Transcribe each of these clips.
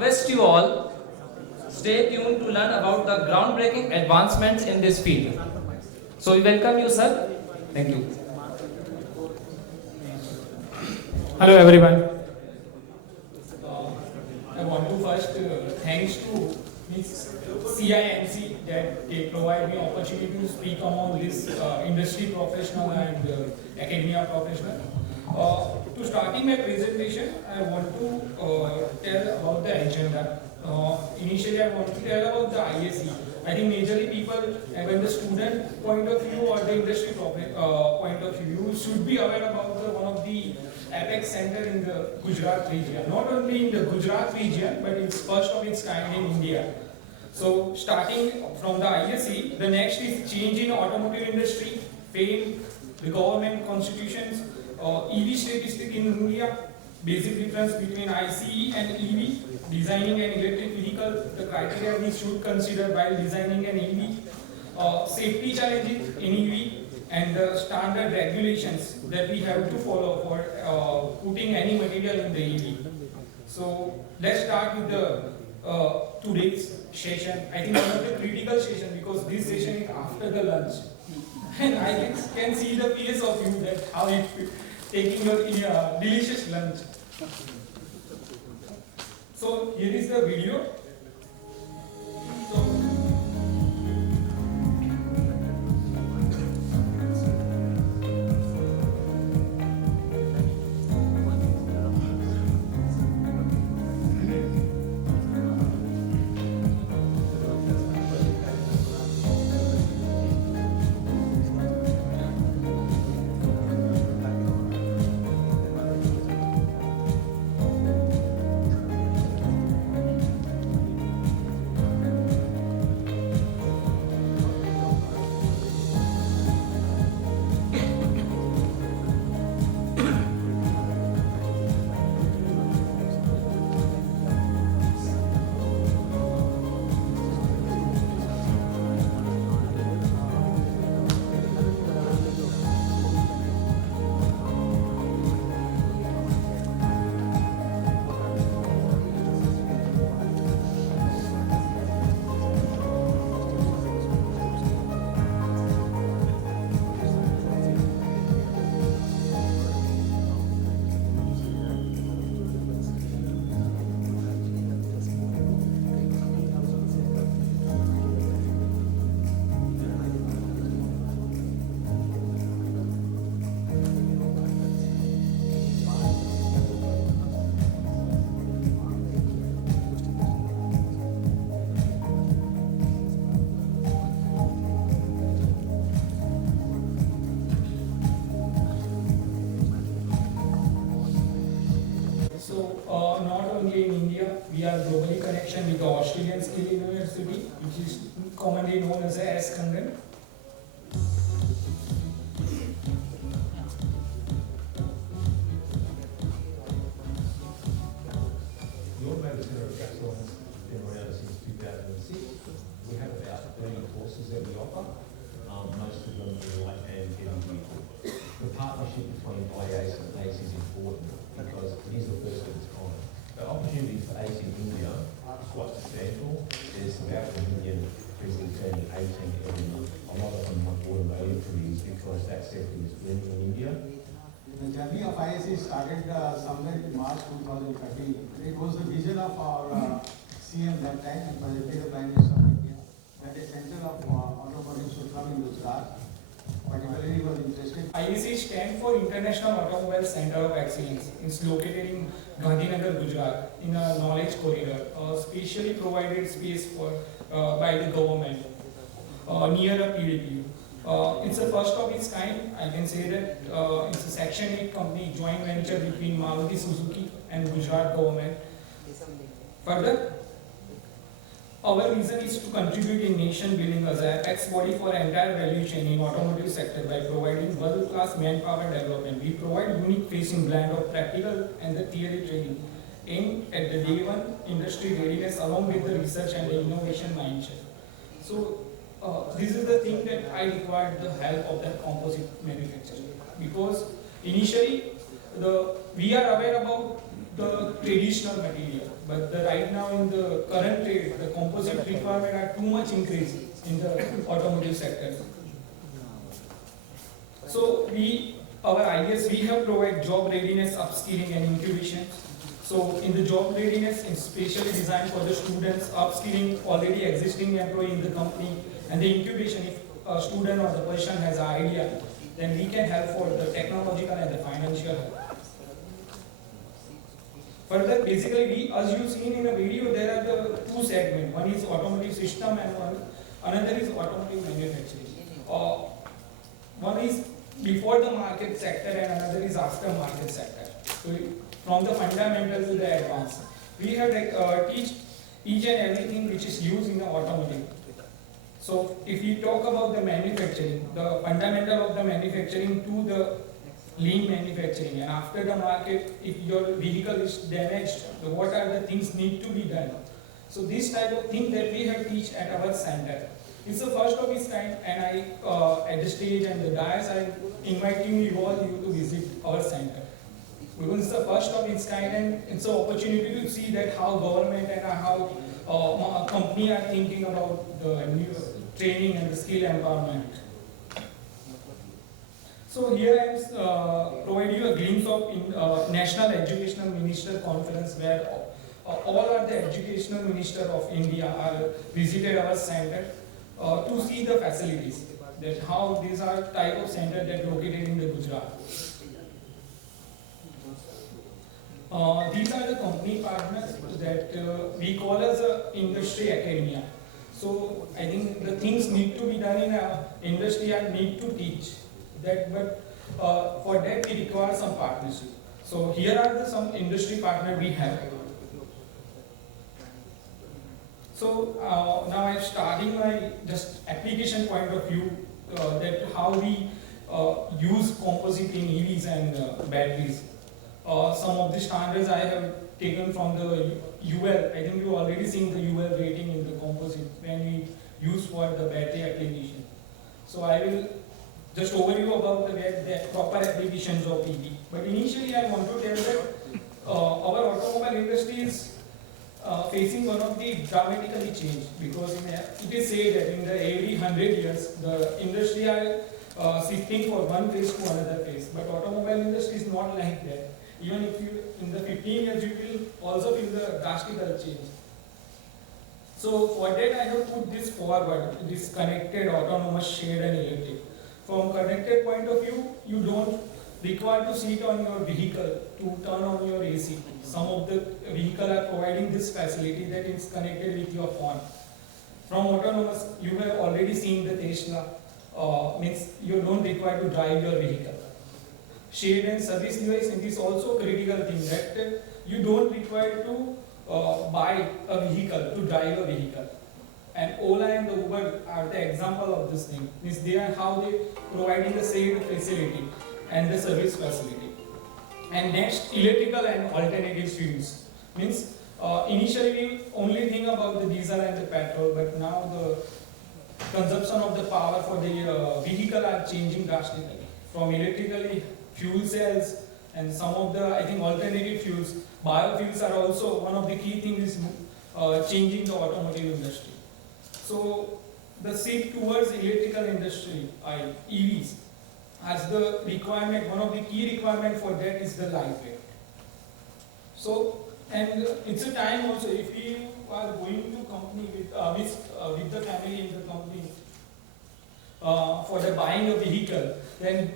request you all stay tuned to learn about the groundbreaking advancements in this field. So we welcome you, sir. Thank you. Hello everyone. I want to first thanks to CINC that they provide me opportunity to speak among this industry professional and academia professional. To starting my presentation, I want to tell about the agenda. Initially, I want to tell about the iACE. I think majorly people, when the student point of view or the industry point of view, you should be aware about one of the apex center in the Gujarat region. Not only in the Gujarat region, but it's first of its kind in India. So starting from the iACE, the next is change in automotive industry, FAME, the government constitutions, EV statistic in India, basic difference between ICE and EV, designing an electric vehicle, the criteria we should consider while designing an EV, safety challenges in EV, and the standard regulations that we have to follow for putting any material in the EV. So let's start with the today's session. I think one of the critical session because this session is after the lunch. And I can see the face of you that how it taking your delicious lunch. So here is the video. Not only in India, we are globally connected with the Australian Skill University, which is commonly known as ASCONGAN. The Automotive Centre of Excellence has been around since 2006. We have about 30 courses that we offer, most of them are light and heavy vehicle. The partnership between iACE and ACE is important because it is the first of its kind. The opportunity for ACE in India is quite substantial. There's about 1 million people turning 18 every month. A lot of them want automotive careers because that sector is booming in India. The journey of iACE started somewhere in March 2013. It was the vision of our CM that time and President of Prime Minister of India that a center of automotive should come in Gujarat. Particularly he was interested. iACE stands for International Automobile Center of Excellence. It's located in Gandhinagar, Gujarat, in a knowledge corridor, specially provided space for by the government near a PDPU. It's the first of its kind. I can say that it's a Section 8 company joint venture between Maruti Suzuki and Gujarat government. Further, our reason is to contribute in nation building as an apex body for entire value chain in automotive sector by providing world-class manpower development. We provide unique facing blend of practical and the theory training aimed at the day one industry readiness along with the research and the innovation mindset. So this is the thing that I required the help of the composite manufacturer because initially we are aware about the traditional material. But right now in the current trade, the composite requirement are too much increased in the automotive sector. So our ideas, we have provide job readiness, upskilling and incubation. So in the job readiness, it's specially designed for the students, upskilling already existing employee in the company, and the incubation, if a student or the person has an idea, then we can help for the technological and the financial help. Further, basically, as you've seen in the video, there are the two segments. One is automotive system and another is automotive manufacturing. One is before the market sector and another is after market sector. So from the fundamental to the advanced. We have teach each and everything which is used in the automotive. So if we talk about the manufacturing, the fundamental of the manufacturing to the lean manufacturing, and after the market, if your vehicle is damaged, what are the things need to be done. So this type of thing that we have teach at our center. It's the first of its kind, and I at the stage and the dais I inviting you all to visit our center. Because it's the first of its kind, and it's an opportunity to see that how government and how company are thinking about the new training and the skill empowerment. So here I am provide you a glimpse of National Educational Minister Conference, where all of the educational minister of India are visited our center to see the facilities, that how these are type of center that located in the Gujarat. These are the company partners that we call as a industry academia. So I think the things need to be done in a industry and need to teach that, but for that we require some partnership. So here are some industry partner we have. So now I'm starting my just application point of view, that how we use composite in EVs and batteries. Some of the standards I have taken from the UL. I think you already seen the UL rating in the composite when we use for the battery application. So I will just overview about the proper applications of EV. But initially I want to tell that our automobile industry is facing one of the dramatically change, because it is said that in the every 100 years the industry are shifting from one phase to another phase. But automobile industry is not like that. Even if you in the 15 years you will also feel the drastic change. So for that I have put this forward, this connected, autonomous, shared and electric. From connected point of view, you don't require to sit on your vehicle to turn on your AC. Some of the vehicles are providing this facility that is connected with your phone. From autonomous, you have already seen the Tesla, means you don't require to drive your vehicle. Shared and service device, it is also critical thing that you don't require to buy a vehicle to drive a vehicle. And Ola and the Uber are the example of this thing. Means they are how they providing the shared facility and the service facility. And next, electrical and alternative fuels. Means initially we only think about the diesel and the petrol, but now the consumption of the power for the vehicle are changing drastically. From electrically fuel cells and some of the, I think, alternative fuels, biofuels are also one of the key things is changing the automotive industry. So the shift towards electrical industry, EVs, as the requirement, one of the key requirement for that is the lightweight. So, and it's a time also, if you are going to company with the family in the company for the buying a vehicle, then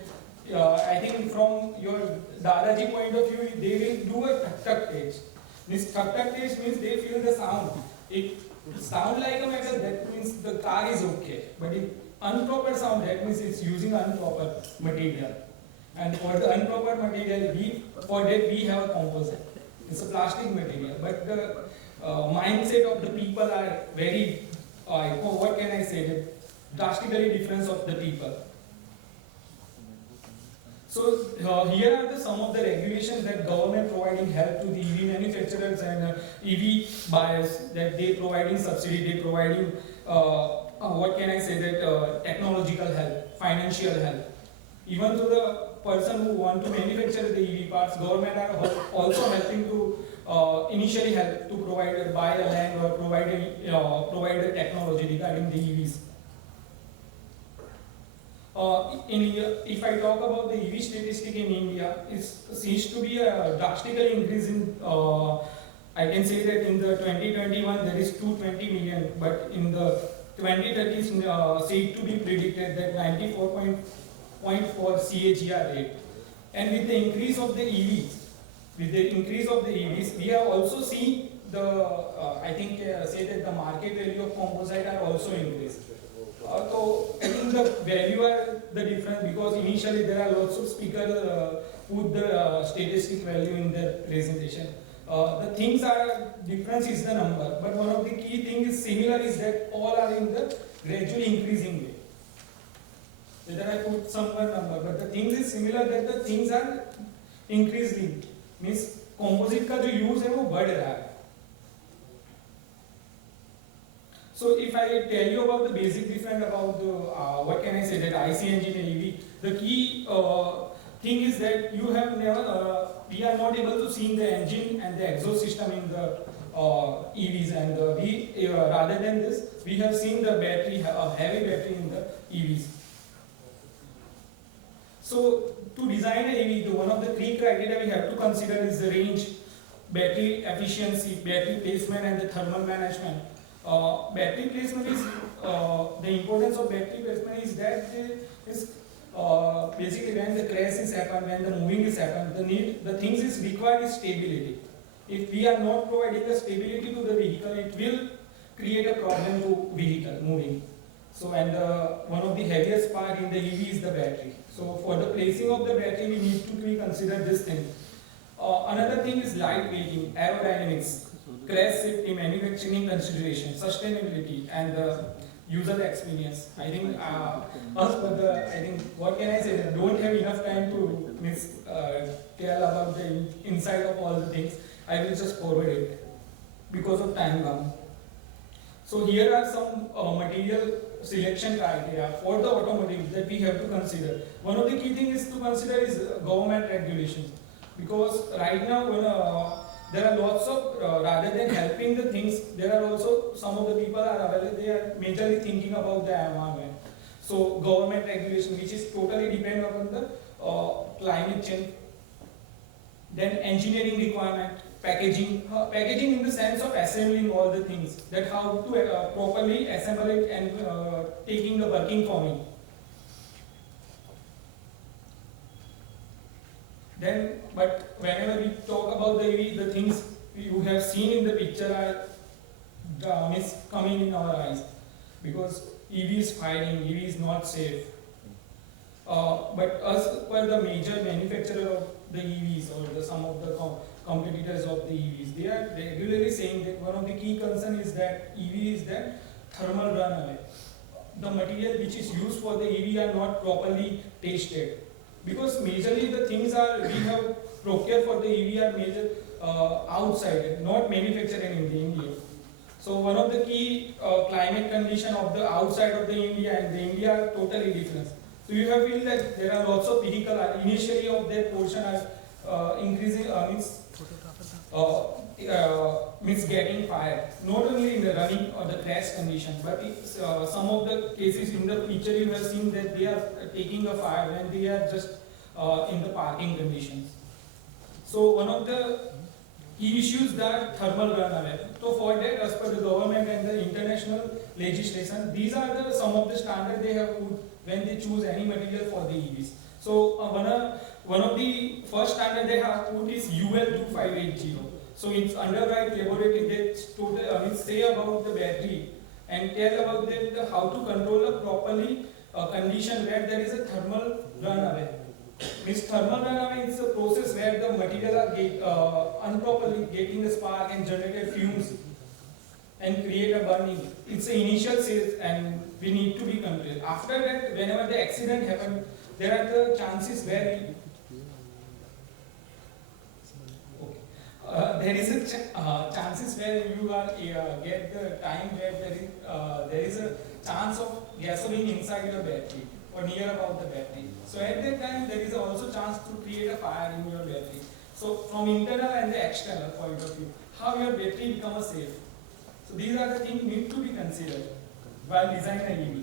I think from your Dadaji point of view, they will do a tuk-tuk test. This tuk-tuk test means they feel the sound. It sound like a metal, that means the car is okay. But if improper sound, that means it's using improper material. And for the improper material, for that we have a composite. It's a plastic material. But the mindset of the people are very, what can I say, the drastically difference of the people. So here are some of the regulations that government providing help to the EV manufacturers and EV buyers, that they providing subsidy, they providing what can I say, that technological help, financial help. Even though person who want to manufacture the EV parts, government are also helping to initially help to buy a land or provide a technology regarding the EVs. If I talk about the EV statistic in India, it seems to be a drastically increase in. I can say that in the 2021 there is 220 million, but in the 2030 is said to be predicted that 94.4 CAGR rate. And with the increase of the EVs, we have also seen the say that the market value of composite are also increased. So I think the value are the difference, because initially there are lots of speakers put the statistic value in their presentation. The things are difference is the number, but one of the key things is similar is that all are in the gradually increasing way. Whether I put some one number, but the things is similar that the things are increasing. Means composite का जो use है वो बढ़ रहा है. So if I tell you about the basic difference about the, what can I say, that IC engine and EV, the key thing is that you have never, we are not able to see the engine and the exhaust system in the EVs, and rather than this, we have seen the battery, heavy battery in the EVs. So to design an EV, one of the three criteria we have to consider is the range, battery efficiency, battery placement, and the thermal management. Battery placement is the importance of battery placement is that basically when the crash is happened, when the moving is happened, the things is required is stability. If we are not providing the stability to the vehicle, it will create a problem to vehicle moving. So, and one of the heaviest part in the EV is the battery. So for the placing of the battery, we need to consider this thing. Another thing is light weighting, aerodynamics, crash safety, manufacturing consideration, sustainability, and user experience. I think what can I say? I don't have enough time to tell about the inside of all the things. I will just forward it because of time bound. So here are some material selection criteria for the automotive that we have to consider. One of the key things is to consider is government regulations, because right now there are lots of rather than helping the things, there are also some of the people are available, they are majorly thinking about the environment. So government regulation, which is totally dependent on the climate change. Then engineering requirement, packaging in the sense of assembling all the things, that how to properly assemble it and taking the working from it. Then, but whenever we talk about the EV, the things you have seen in the picture are coming in our eyes, because EV is fighting, EV is not safe. But as per the major manufacturer of the EVs or some of the competitors of the EVs, they are regularly saying that one of the key concerns is that EV is that thermal runaway. The material which is used for the EV are not properly tested, because majorly the things are we have procured for the EV are major outside, not manufactured in India. So one of the key climate condition of the outside of the India and the India are totally different. So you have feel that there are lots of vehicles initially of their portion are increasing means getting fired, not only in the running or the crash condition, but some of the cases in the picture you have seen that they are taking a fire when they are just in the parking conditions. So one of the key issues that thermal runaway. So for that, as per the government and the international legislation, these are the some of the standards they have put when they choose any material for the EVs. So one of the first standard they have put is UL2580. So it's underwrite laboratory that total say about the battery and tell about that how to control a properly condition where there is a thermal runaway. Means thermal runaway is a process where the material are improperly getting the spark and generated fumes and create a burning. It's the initial stage and we need to be controlled. After that, whenever the accident happens, there are the chances where there is a chances where you are get the time where there is a chance of gasoline inside your battery. or near about the battery. So at that time, there is also chance to create a fire in your battery. So from internal and the external point of view, how your battery becomes safe. So these are the things need to be considered while designing an EV.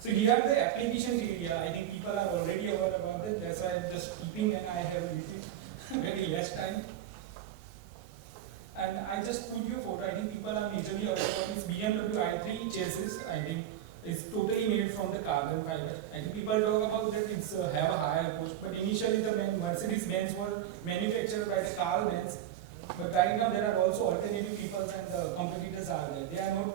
So here are the application area. I think people are already aware about it. That's why I'm just keeping, and I have very less time. And I just put your photo. I think people are majorly aware of this BMW i3 chassis. I think it's totally made from the carbon fiber. I think people talk about that it's have a higher push, but initially the Mercedes-Benz were manufactured by the Carl Benz. But right now there are also alternative people and the competitors are there. They are not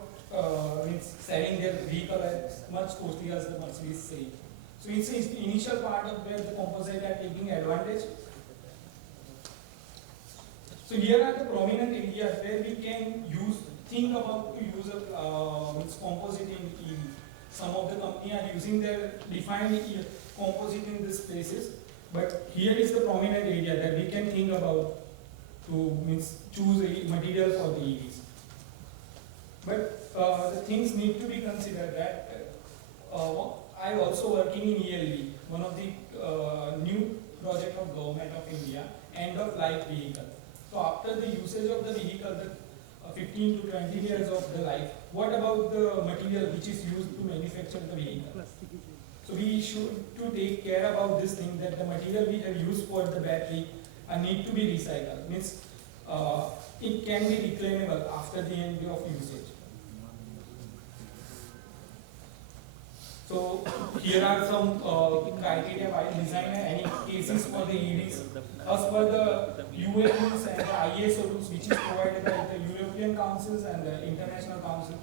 selling their vehicle as much costly as the Mercedes say. So it's the initial part of where the composite are taking advantage. So here are the prominent areas where we can think about to use a composite in EV. Some of the companies are using their defined composite in these places, but here is the prominent area that we can think about to choose a material for the EVs. But the things need to be considered that I also working in ELV, one of the new project of government of India, end of life vehicle. So after the usage of the vehicle, the 15 to 20 years of the life, what about the material which is used to manufacture the vehicle? So we should to take care about this thing that the material we have used for the battery need to be recycled. Means it can be reclaimable after the end of usage. So here are some criteria by designer, any cases for the EVs. As per the UA rules and the iACE rules which is provided by the European Councils and the International Council.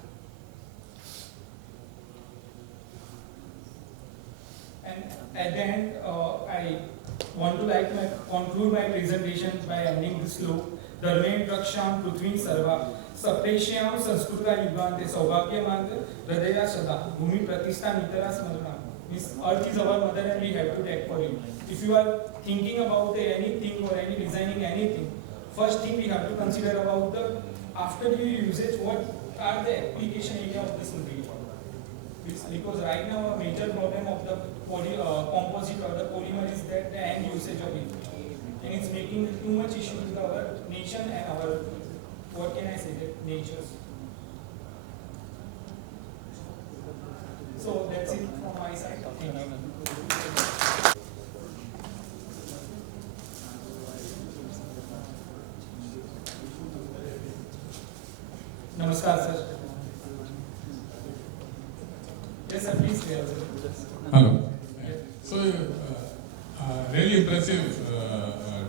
And at the end, I want to conclude my presentation by ending this slope. Dharmen Raksham Prithvin Sarva Sapreshyam Sanskruta Yugante Saubhagyamant Hridaya Sada Bhumi Pratishta Mitara Smarana. Means earth is our mother and we have to take for it. If you are thinking about anything or any designing anything, first thing we have to consider about the after your usage, what are the application area of this material. Because right now a major problem of the composite or the polymer is that the end usage of it. And it's making too much issue with our nation and our, what can I say, that natures. So that's it from my side. Thank you. Namaskar, sir. Yes, sir, please clear, sir. Hello. So, really impressive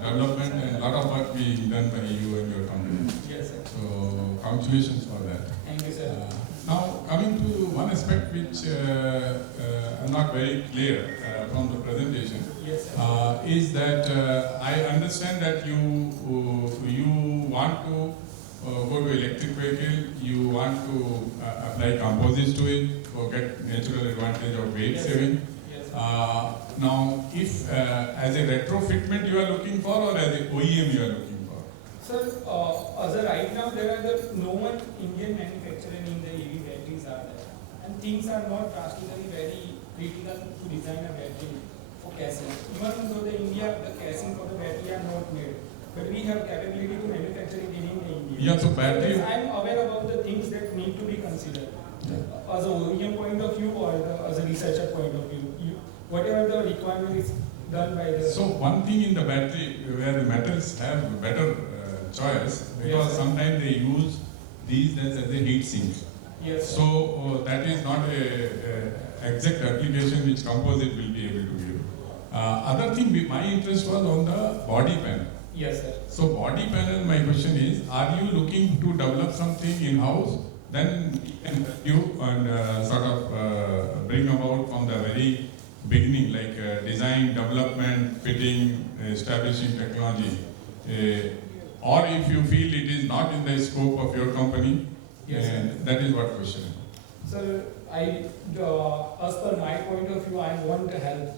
development and a lot of work being done by you and your company. Yes, sir. So, congratulations for that. Thank you, sir. Now, coming to one aspect which I'm not very clear from the presentation, Yes, sir. is that I understand that you want to go to electric vehicle, you want to apply composites to it or get natural advantage of weight Yes, saving. Yes, Now, if as a retrofitment you are looking for or as a OEM you are looking for? sir, as of right now, there are no one Indian manufacturer in the EV batteries are there. And things are not drastically very critical to design a battery for casing. Even though the casing for the battery are not made. But we have capability to manufacture it in India. Yeah, so battery. I am aware about the things that need to be considered. As a OEM point of view or as a researcher point of view. Whatever the requirement is done by the... So one thing in the battery where the metals have better choice, because Yes, sometimes they use these as a heat sink. Yes, sir. So that is not a exact application which composite will be able to give. Other thing, my interest was on the body panel. Yes, sir. So body panel, my question is, are you looking to develop something in-house? Then we can help you and sort of bring about from the very beginning, like design, development, fitting, establishing technology. Or if you feel it is not in the scope of your company, Yes, that is what question. Sir, as per my point of view, I want to help.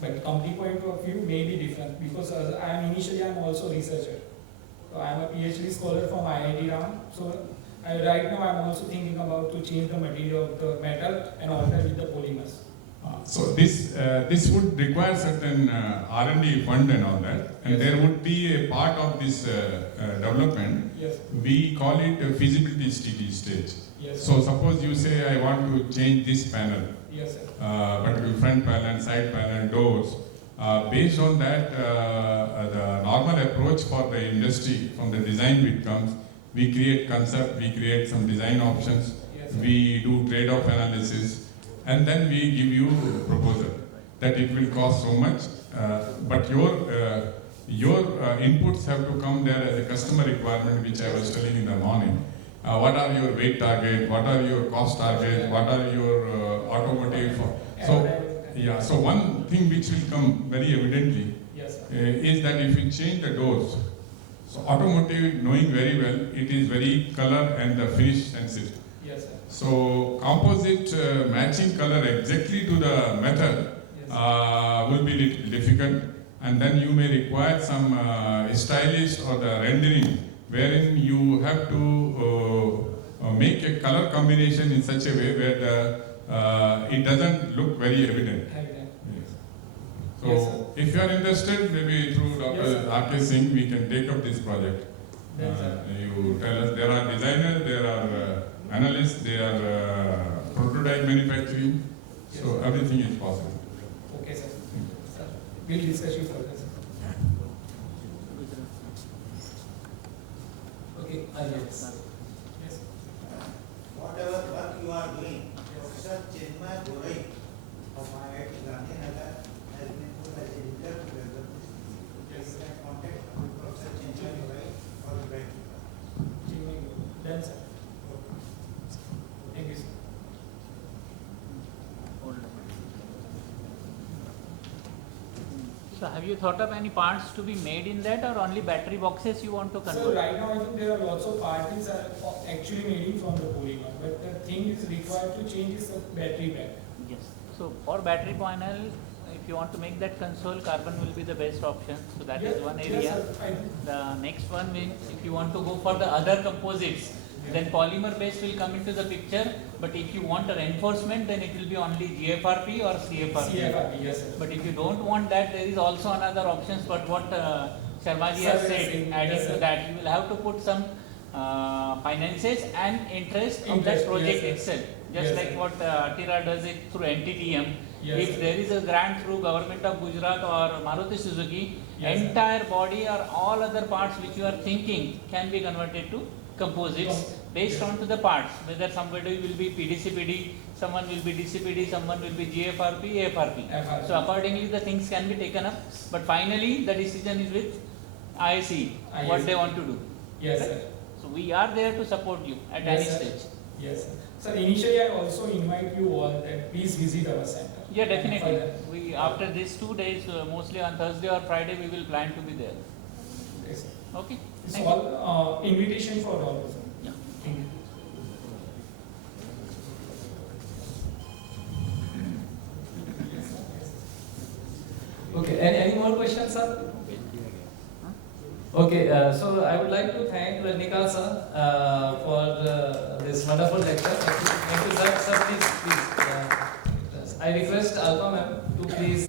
But company point of view may be different because I am also a researcher. So I am a PhD scholar from IIT Ram. So Right now, I'm also thinking about to change the material of the metal and alter with the polymers. So this would require certain R&D fund and all that, and Yes. there would be a part of this development. Yes. We call it a feasibility study stage. Yes. So suppose you say I want to change this panel, Yes, sir. particular front panel, side panel, doors. Based on that, the normal approach for the industry from the design bit comes. We create concept, we create some design options, Yes, sir. we do trade-off analysis, and then we give you a proposal that it will cost so much, but your inputs have to come there as a customer requirement, which I was telling in the morning. What are your weight target? What are your cost target? What are your automotive? So one thing which will come very evidently Yes, sir. is that if you change the doors, so automotive knowing very well, it is very color and the finish sensitive. Yes, sir. So composite matching color exactly to the metal Yes. will be little difficult, and then you may require some stylist or the rendering wherein you have to make a color combination in such a way where it doesn't look very evident. So Yes, sir. if you are interested, maybe through Dr. Yes, sir. R.K. Singh, we can take up this project. Yes, sir. You tell us there are designers, there are analysts, there are prototype manufacturing, Yes, so sir. everything is possible. Okay, sir. Sir, we'll discuss it further, sir. Okay, yes. Yes. Whatever work you are doing, Professor Chinmay Gorai of IIT Gandhinagar has been put as a leader to develop this. You can contact Professor Chinmay Gorai for the back. Done, sir. Thank you, sir. So have you thought of any parts to be made in that, or only battery boxes you want to So convert? right now I think there are lots of parts are actually made from the polymer, but the thing is required to change is the battery pack. Yes. So for battery panel, if you want to make that console, carbon will be the best option. So that is one area. Yes, sir. The next one will, if you want to go for the other composites, then polymer base will come into the picture. But if you want a reinforcement, then it will be only GFRP or CFRP. CFRP, yes, sir. But if you don't want that, there is also another options. But what Sharmaji has Sir, said, yes, adding sir. to that, you will have to put some finances and interest of Interest, that project yes, sir. itself. Just Yes, like sir. what Atira does it through NTTM. Yes, If sir. there is a grant through government of Gujarat or Maruti Suzuki, Yes, sir. entire body or all other parts which you are thinking can be converted to composites based on to the parts. Whether somebody will be PDCPD, someone will be DCPD, someone will be GFRP, AFRP. FRP. So accordingly the things can be taken up. But finally the decision is with iACE, what iACE. they want to do. Yes, sir. So we are there to support you at Yes, any sir. stage. Yes, sir. Sir, initially I also invite you all that please visit our center. Yeah, definitely. Further. We after these 2 days, mostly on Thursday or Friday, we will plan to be there. Yes, sir. Okay. It's Thank you. all invitation for all, sir. Yeah. Thank you. Okay, any more questions, sir? Okay, so I would like to thank Ranika sir for this wonderful lecture. Thank you, sir. Sir, please. I request Alpha ma'am to please